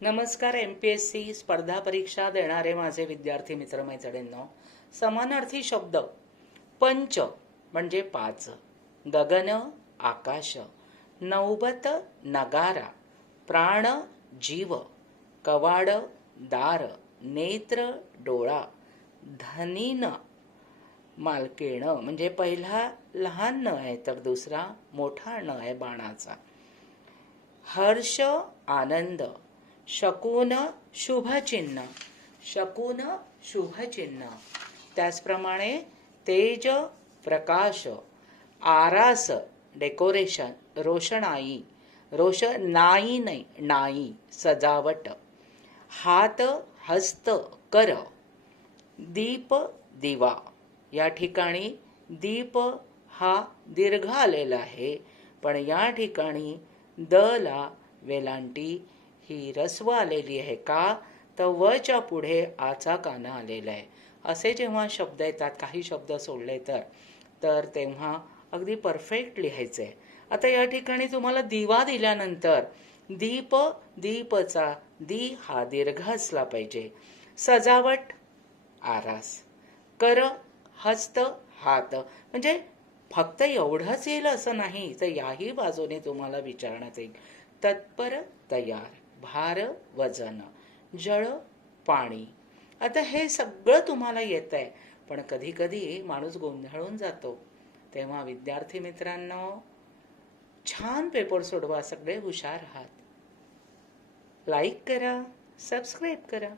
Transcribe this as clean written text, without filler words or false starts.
नमस्कार. MPSC स्पर्धा परीक्षा देणारे माझे विद्यार्थी मित्रमैत्रिणींनो, समानार्थी शब्द पंच म्हणजे पाच, गगन आकाश, नौबत नगारा, प्राण जीव, कवाड दार, नेत्र डोळा, धनीन मालकीण म्हणजे पहिला लहान न आहे तर दुसरा मोठा न आहे बाणाचा, हर्ष आनंद, शकून शुभचिन्ह, शकून शुभचिन्ह, त्याचप्रमाणे तेज प्रकाश, आरास डेकोरेशन, रोषणाई, रोषणाई नाही नाई सजावट, हात हस्त कर, दीप दिवा. या ठिकाणी दीप हा दीर्घ आलेला आहे, पण या ठिकाणी द ला वेलांटी ही रस्व आलेली आहे. का तर वच्या पुढे आचा काना आलेला आहे. असे जेव्हा शब्द येतात, काही शब्द सोडले तर तेव्हा अगदी परफेक्ट लिहायचे. आता या ठिकाणी तुम्हाला दिवा दिल्यानंतर दीप, दीपचा दी हा दीर्घ असला पाहिजे. सजावट आरास, कर हस्त हात, म्हणजे फक्त एवढंच येईल असं नाही, तर याही बाजूने तुम्हाला विचारण्यात येईल. तत्पर तयार, भार वजन, जळ पाणी. आता हे सगळं तुम्हाला येत आहे, पण कधी कधी माणूस गोंधळून जातो. तेव्हा विद्यार्थी मित्रांनो, छान पेपर सोडवा, सगळे हुशार आहात. लाईक करा, सबस्क्राईब करा.